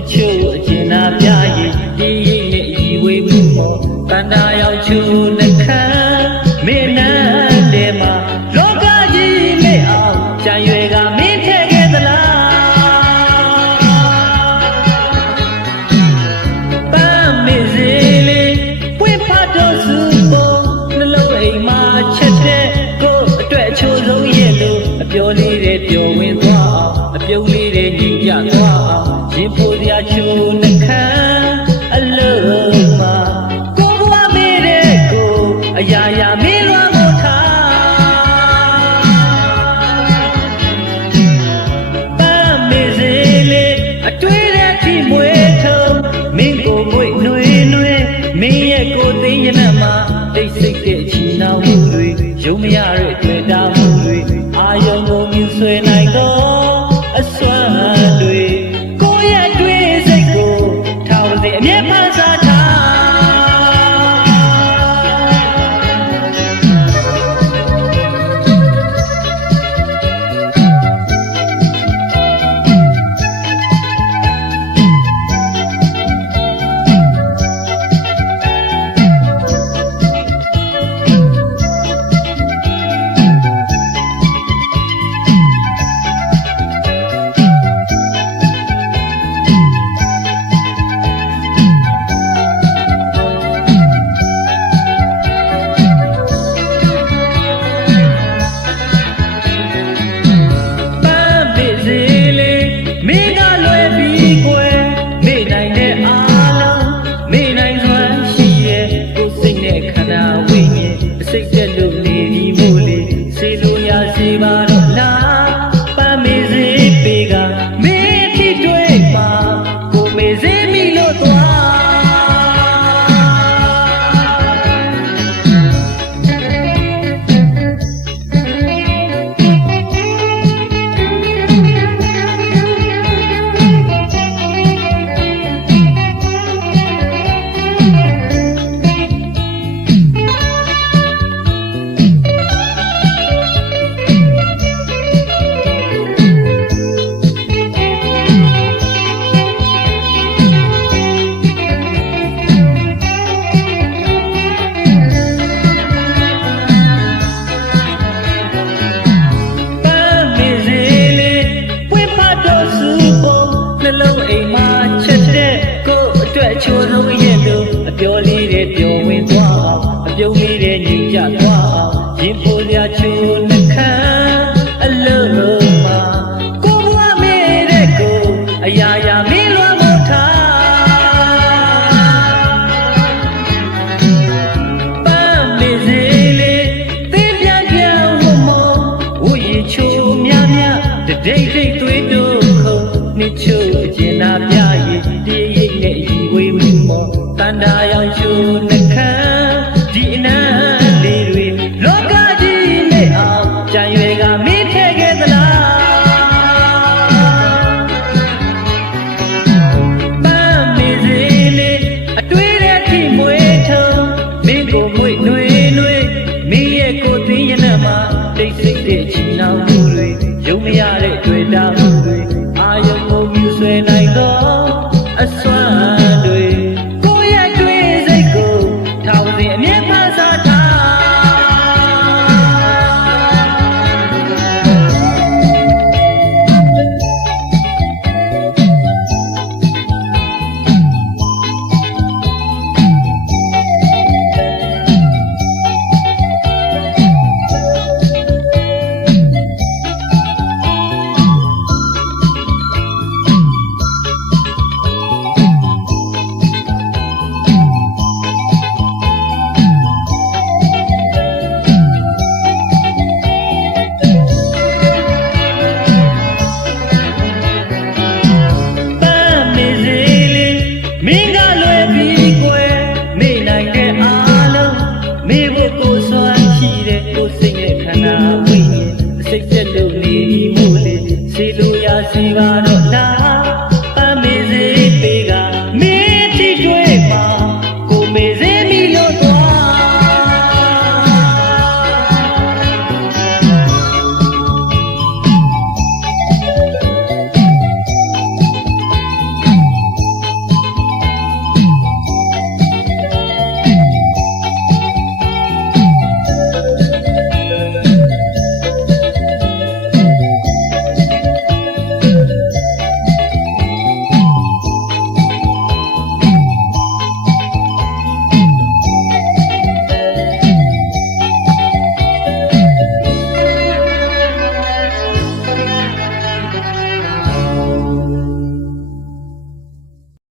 picture င်းကိုမွေနှွေနှွေမင်းရဲ့ကိုသိရင်မှာတိတ်စိတ်တဲ့ချီနာမှုတွေရုံမရ င်နာပြရည်တည်ရိတ်နဲ့ဤဝေးမှုမောတန်တာရောင်ရှုနှခမ်းဒီအနံလေးတွေလောကကြီးနဲ့အောင်ကြံရွယ်ကမင်းထဲခဲ့သလားပန်းမေစေလေးအတွေ့တဲ့အထိမွေးထုံမင်းကိုမွေ့နှွေးနှွေးမင်းရဲ့ကိုသိရနှမှာတိတ်စိတ်တဲ့ချီနှောင်မှုတွေရုံမရတဲ့တွေ့တာမှု சிவார